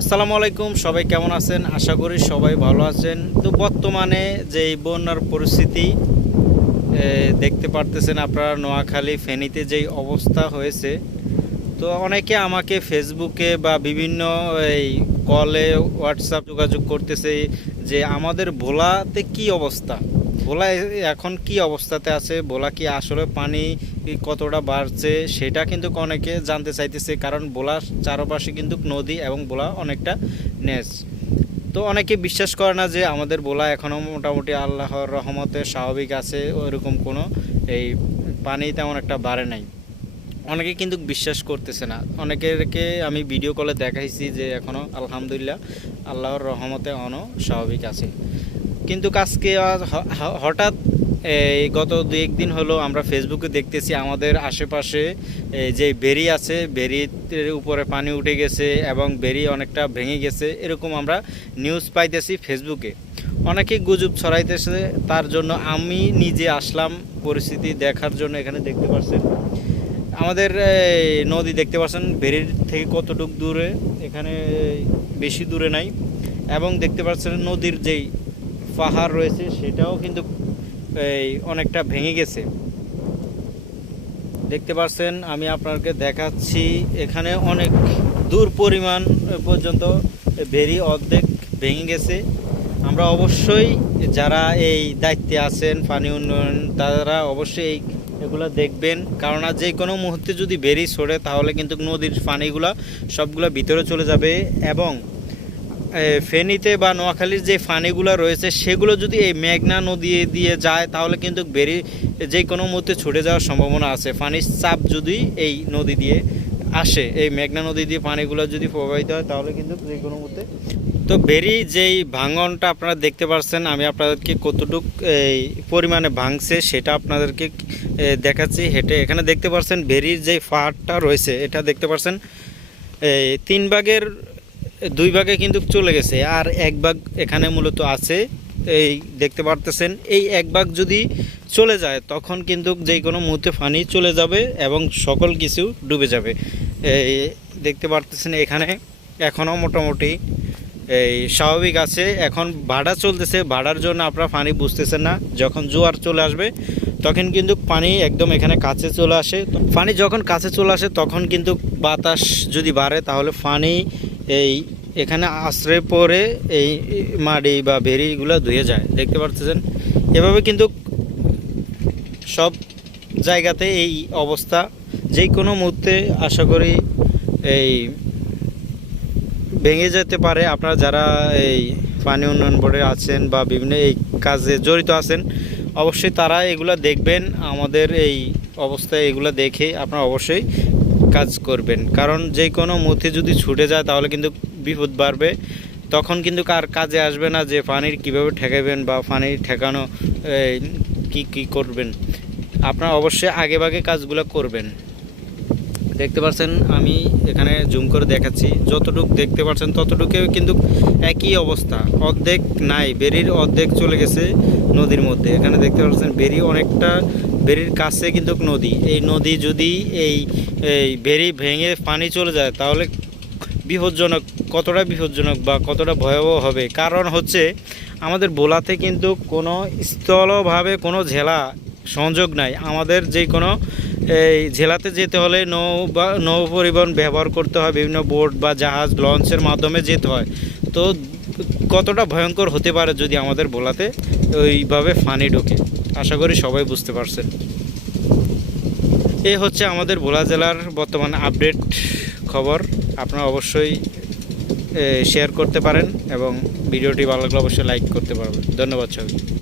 আসসালামু আলাইকুম, সবাই কেমন আছেন? আশা করি সবাই ভালো আছেন। তো বর্তমানে যে এই বন্যার পরিস্থিতি দেখতে পারতেছেন আপনারা, নোয়াখালী ফেনীতে যেই অবস্থা হয়েছে। তো অনেকে আমাকে ফেসবুকে বা বিভিন্ন এই কলে হোয়াটসঅ্যাপ যোগাযোগ করতেছে যে আমাদের ভোলাতে কি অবস্থা, ভোলা এখন কি অবস্থাতে আছে, ভোলা কি আসলে পানি কতটা বাড়ছে সেটা কিন্তু অনেকে জানতে চাইতেছে। কারণ ভোলার চারপাশে কিন্তু নদী এবং ভোলা অনেকটা নেস। তো অনেকে বিশ্বাস করে না যে আমাদের ভোলা এখনও মোটামুটি আল্লাহর রহমতে স্বাভাবিক আছে, ওইরকম কোনো এই পানি তেমন একটা বাড়ে নাই। অনেকে কিন্তু বিশ্বাস করতেছে না। অনেকেরকে আমি ভিডিও কলে দেখাইছি যে এখনও আলহামদুলিল্লাহ আল্লাহর রহমতে এখনও স্বাভাবিক আছে। কিন্তু আজকে হঠাৎ এই গত দু একদিন হলো আমরা ফেসবুকে দেখতেছি আমাদের আশেপাশে যে বেরি আছে, বেরির উপরে পানি উঠে গেছে এবং বেরি অনেকটা ভেঙে গেছে, এরকম আমরা নিউজ পাইতেছি ফেসবুকে। অনেকে গুজব ছড়াইতেছে, তার জন্য আমি নিজে আসলাম পরিস্থিতি দেখার জন্য। এখানে দেখতে পাচ্ছেন আমাদের নদী, দেখতে পাচ্ছেন বেরির থেকে কতটুক দূরে, এখানে বেশি দূরে নাই। এবং দেখতে পাচ্ছেন নদীর যেই পাহাড় রয়েছে সেটাও কিন্তু এই অনেকটা ভেঙে গেছে। দেখতে পাচ্ছেন, আমি আপনাকে দেখাচ্ছি, এখানে অনেক দূর পরিমাণ পর্যন্ত বেরি অর্ধেক ভেঙে গেছে। আমরা অবশ্যই যারা এই দায়িত্বে আছেন পানি উন্নয়ন, তারা অবশ্যই এগুলো দেখবেন। কারণ যে কোনো মুহূর্তে যদি বেরি ছড়ে তাহলে কিন্তু নদীর পানিগুলো সবগুলো ভিতরে চলে যাবে। এবং ফেনীতে বা নোয়াখালীর যে পানিগুলো রয়েছে সেগুলো যদি এই মেঘনা নদী দিয়ে যায় তাহলে কিন্তু বেরি যে কোনো মুহূর্তে ছুটে যাওয়ার সম্ভাবনা আছে। পানির চাপ যদি এই নদী দিয়ে আসে, এই মেঘনা নদী দিয়ে পানিগুলো যদি প্রবাহিত হয় তাহলে কিন্তু যে কোনো মুহূর্তে। তো বেরি যেই ভাঙনটা আপনারা দেখতে পাচ্ছেন, আমি আপনাদেরকে কতটুক এই পরিমাণে ভাঙছে সেটা আপনাদেরকে দেখাচ্ছি হেঁটে। এখানে দেখতে পাচ্ছেন বেরির যে পাহাড়টা রয়েছে, এটা দেখতে পাচ্ছেন এই 3 ভাগের 2 ভাগে কিন্তু চলে গেছে, আর 1 ভাগ এখানে মূলত আছে। এই দেখতে পারতেছেন, এই 1 ভাগ যদি চলে যায় তখন কিন্তু যে কোনো মুহূর্তে পানি চলে যাবে এবং সকল কিছু ডুবে যাবে। এই দেখতে পারতেছেন এখানে এখনও মোটামুটি এই স্বাভাবিক আছে। এখন ভাড়া চলতেছে, ভাড়ার জন্য আপনারা পানি বুঝতেছেন না। যখন জোয়ার চলে আসবে তখন কিন্তু পানি একদম এখানে কাছে চলে আসে। পানি যখন কাছে চলে আসে তখন কিন্তু বাতাস যদি বাড়ে তাহলে পানি এই এখানে আশ্রয় পড়ে এই মাটি বা বেরিগুলো ধুয়ে যায়। দেখতে পাচ্ছেন এভাবে কিন্তু সব জায়গাতে এই অবস্থা। যে কোনো মুহূর্তে আশা করি এই ভেঙে যেতে পারে। আপনারা যারা এই পানি উন্নয়ন বোর্ডে আছেন বা বিভিন্ন এই কাজে জড়িত আছেন অবশ্যই তারা এগুলো দেখবেন। আমাদের এই অবস্থায় এগুলো দেখে আপনারা অবশ্যই কাজ করবেন। কারণ যে কোনো মুহূর্তে যদি ছুটে যায় তাহলে কিন্তু বিপদ বাড়বে। তখন কিন্তু কার কাজে আসবে না যে পানির কীভাবে ঠেকাবেন বা পানি ঠেকানো কি করবেন। আপনারা অবশ্যই আগেভাগে কাজগুলো করবেন। দেখতে পাচ্ছেন আমি এখানে জুম করে দেখাচ্ছি, যতটুকু দেখতে পাচ্ছেন ততটুকু কিন্তু একই অবস্থা। অর্ধেক নাই, বেরির অর্ধেক চলে গেছে নদীর মধ্যে। এখানে দেখতে পাচ্ছেন বেরি অনেকটা, বেরির কাছে কিন্তু নদী। এই নদী যদি এই বেরি ভেঙে পানি চলে যায় তাহলে বিপজ্জনক, কতটা বিপজ্জনক বা কতটা ভয়াবহ হবে। কারণ হচ্ছে আমাদের ভোলাতে কিন্তু কোনো স্থলভাবে কোনো জেলা সংযোগ নাই। আমাদের যে কোনো এই জেলাতে যেতে হলে নৌ পরিবহন ব্যবহার করতে হয়, বিভিন্ন বোট বা জাহাজ লঞ্চের মাধ্যমে যেতে হয়। তো কতটা ভয়ঙ্কর হতে পারে যদি আমাদের ভোলাতে ওইভাবে পানি ঢোকে, আশা করি সবাই বুঝতে পারছেন। এই হচ্ছে আমাদের ভোলা জেলার বর্তমান আপডেট খবর। আপনারা অবশ্যই শেয়ার করতে পারেন এবং ভিডিওটি ভালো লাগলে অবশ্যই লাইক করতে পারবেন। ধন্যবাদ সবাই।